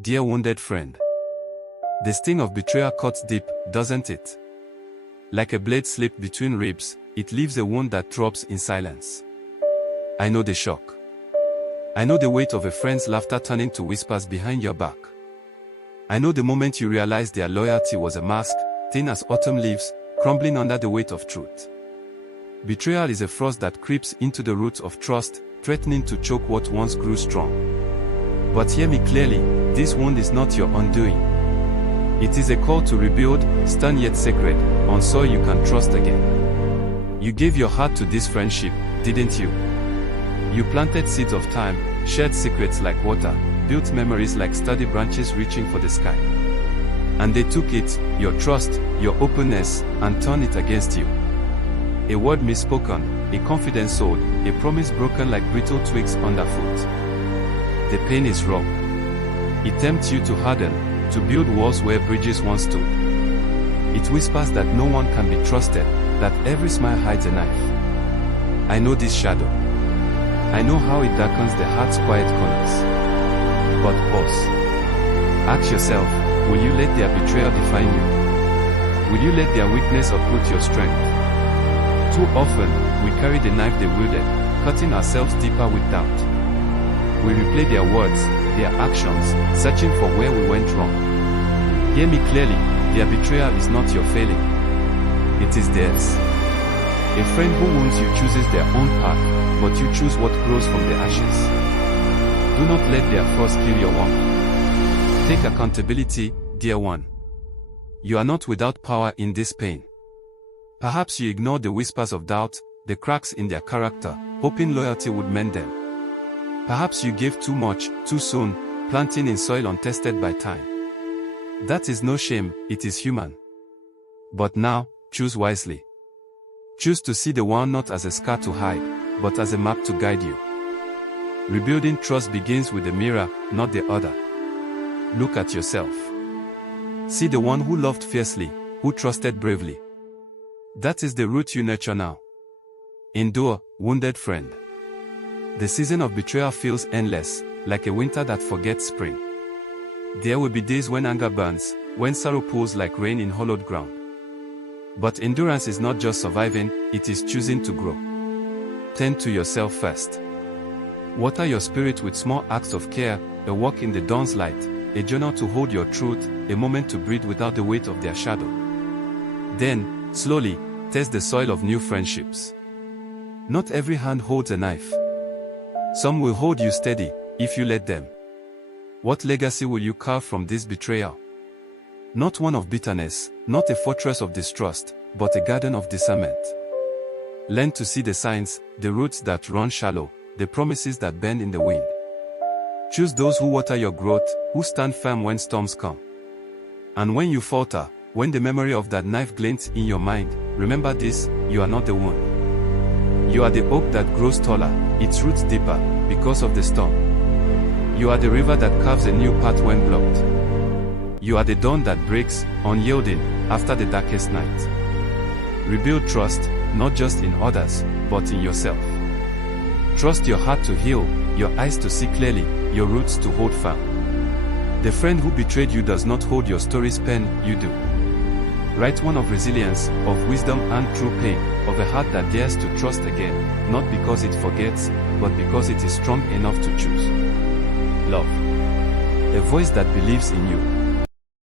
Dear wounded friend. The sting of betrayal cuts deep, doesn't it? Like a blade slipped between ribs, it leaves a wound that throbs in silence. I know the shock. I know the weight of a friend's laughter turning to whispers behind your back. I know the moment you realize their loyalty was a mask, thin as autumn leaves, crumbling under the weight of truth. Betrayal is a frost that creeps into the roots of trust, threatening to choke what once grew strong. But hear me clearly, this wound is not your undoing. It is a call to rebuild, stern yet sacred, on soil you can trust again. You gave your heart to this friendship, didn't you? You planted seeds of time, shared secrets like water, built memories like sturdy branches reaching for the sky. And they took it, your trust, your openness, and turned it against you. A word misspoken, a confidence sold, a promise broken like brittle twigs underfoot. The pain is raw. It tempts you to harden, to build walls where bridges once stood. It whispers that no one can be trusted, that every smile hides a knife. I know this shadow. I know how it darkens the heart's quiet corners. But pause. Ask yourself, will you let their betrayal define you? Will you let their weakness uproot your strength? Too often, we carry the knife they wielded, cutting ourselves deeper with doubt. We replay their words, their actions, searching for where we went wrong. Hear me clearly, their betrayal is not your failing. It is theirs. A friend who wounds you chooses their own path, but you choose what grows from the ashes. Do not let their frost kill your warmth. Take accountability, dear one. You are not without power in this pain. Perhaps you ignored the whispers of doubt, the cracks in their character, hoping loyalty would mend them. Perhaps you gave too much, too soon, planting in soil untested by time. That is no shame, it is human. But now, choose wisely. Choose to see the one not as a scar to hide, but as a map to guide you. Rebuilding trust begins with the mirror, not the other. Look at yourself. See the one who loved fiercely, who trusted bravely. That is the root you nurture now. Endure, wounded friend. The season of betrayal feels endless, like a winter that forgets spring. There will be days when anger burns, when sorrow pools like rain in hollowed ground. But endurance is not just surviving, it is choosing to grow. Tend to yourself first. Water your spirit with small acts of care, a walk in the dawn's light, a journal to hold your truth, a moment to breathe without the weight of their shadow. Then, slowly, test the soil of new friendships. Not every hand holds a knife. Some will hold you steady, if you let them. What legacy will you carve from this betrayal? Not one of bitterness, not a fortress of distrust, but a garden of discernment. Learn to see the signs, the roots that run shallow, the promises that bend in the wind. Choose those who water your growth, who stand firm when storms come. And when you falter, when the memory of that knife glints in your mind, remember this, you are not the wound. You are the oak that grows taller, its roots deeper, because of the storm. You are the river that carves a new path when blocked. You are the dawn that breaks, unyielding, after the darkest night. Rebuild trust, not just in others, but in yourself. Trust your heart to heal, your eyes to see clearly, your roots to hold firm. The friend who betrayed you does not hold your story's pen, you do. Write one of resilience, of wisdom and true pain, of a heart that dares to trust again, not because it forgets, but because it is strong enough to choose. Love. A voice that believes in you.